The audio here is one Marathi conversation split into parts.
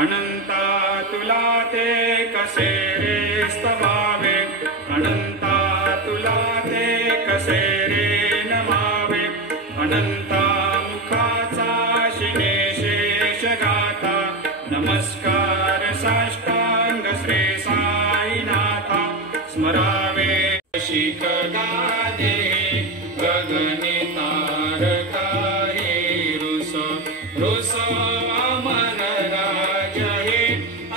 अनंता तुला ते कसे रे स्तवावे अनंता तुला ते कसे रे नमावे अनंता मुखाचा शिने शेष गाता नमस्कार साष्टांग श्री साईनाथा स्मरावे शिख गादे गगनी तारका हे रुस रुस अमर राज हे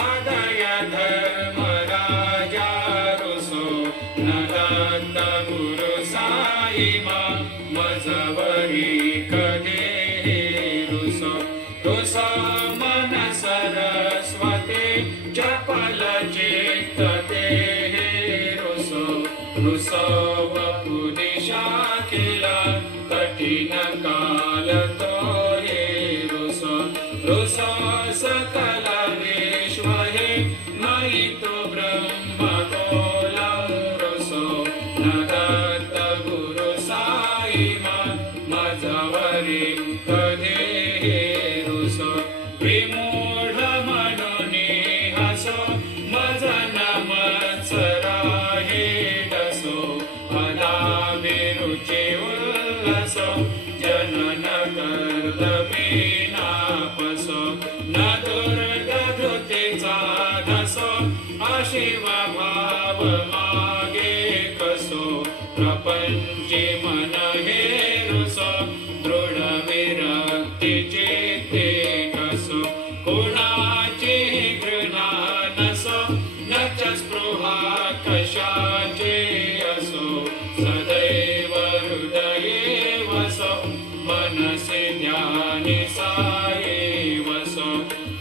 आदय धर्म राजा रुसो नदत्त गुरु साई मा मजवरी कदे हे रुस रुस मन सरस्वती चपल चित्त ते हे रुसो रुसो वपुदिशा किला कठिन काल तो हे रुसो रुसो सकल विश्व हे नहीं तो ब्रह्म गोलम रुसो नदत्त गुरु साई मा मजवरी कधे हे रुसो विमूढ मनोनी हसो मजन मत्सरा हे डसो अनाभिरुचि उल्लसो जनन कर्दमीनापसो न दुर्गधृतीचा धसो अशिव भाव मागे कसो प्रपंची मन हे रुसो दृढ विरक्ती चित्ते कसो कुणाची घृणा नसो न च स्पृहा कशाचे असो सदैव हृदये वसो मनसि ध्यानि साये वसो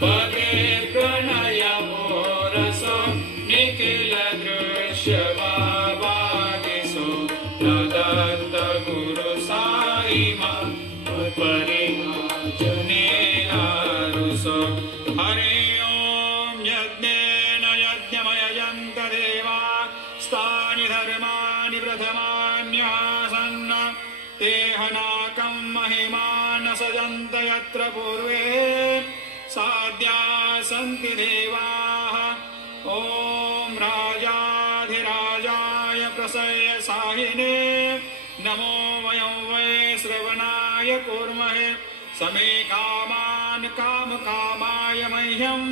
पगे प्रणय मोरसो निखिल दृश्य बाबादिसो नदत्त गुरु साई मा उपरि जनेला रुसो हरि ओम यज्ञेन यज्ञमयजन्त देवा स्थानि धर्माणि प्रथमान्यासन्न ते हनाकं महिमान सजन्त यत्र पूर्वे साध्या सन्ति देवाः ॐ राजाधिराजाय प्रसय साहिने नमो वयं वै श्रवणाय कुर्महे समे कामान् कामकामाय मह्यं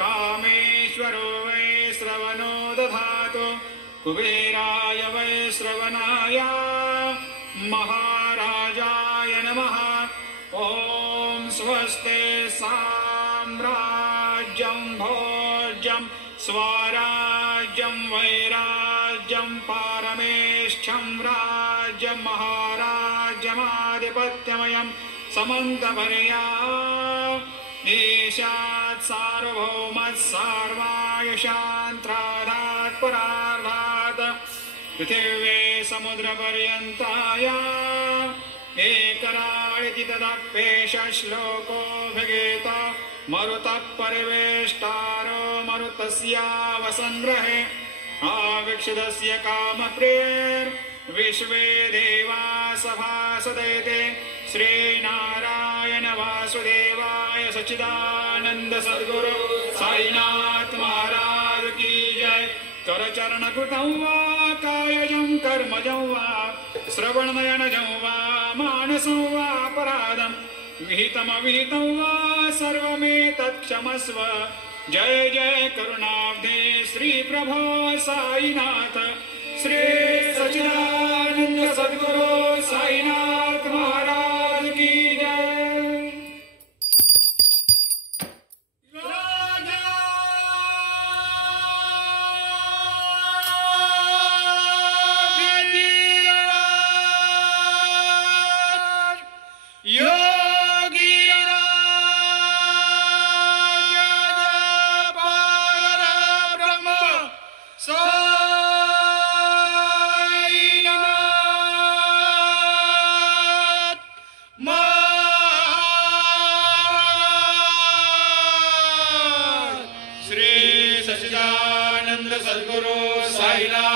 कामेश्वरो वै श्रवणो दधातु कुबेराय वै श्रवणाय महाराजाय नमः ॐ स्वस्ते साम्राज्यं भोज्यं स्वराज्यं वैराज्यं पारमेष्ठ्यं राज्यं महाराज्यमाधिपत्यमयं समन्तपर्या ईशात् सार्वभौमः सार्वायुषान्त्रादात् परार्धात् पृथिवे समुद्रपर्यन्ताया एकराळिति तदप्येष श्लोकोऽभिगीत मरुतः परिवेष्टारो मरुतस्यावसङ्ग्रहे आवीक्षितस्य कामप्रियैर्विश्वे देवा सभासदेते श्रीनारायण वासुदेवाय सच्चिदानन्द सद्गुरु साईनाथ महाराज की जय करचरणकृतं वा कायजं कर्मजं वा श्रवणनयनजं वा मानसं वा अपराधं विहितमविहितं वा सर्वमेतत्क्षमस्व जय जय करुणाब्धे श्री प्रभो साईनाथ श्री सच्चिदानंद सद्गुरु साईनाथ महाराज की जय। सच्चिदानंद सद्गुरु साईनाथ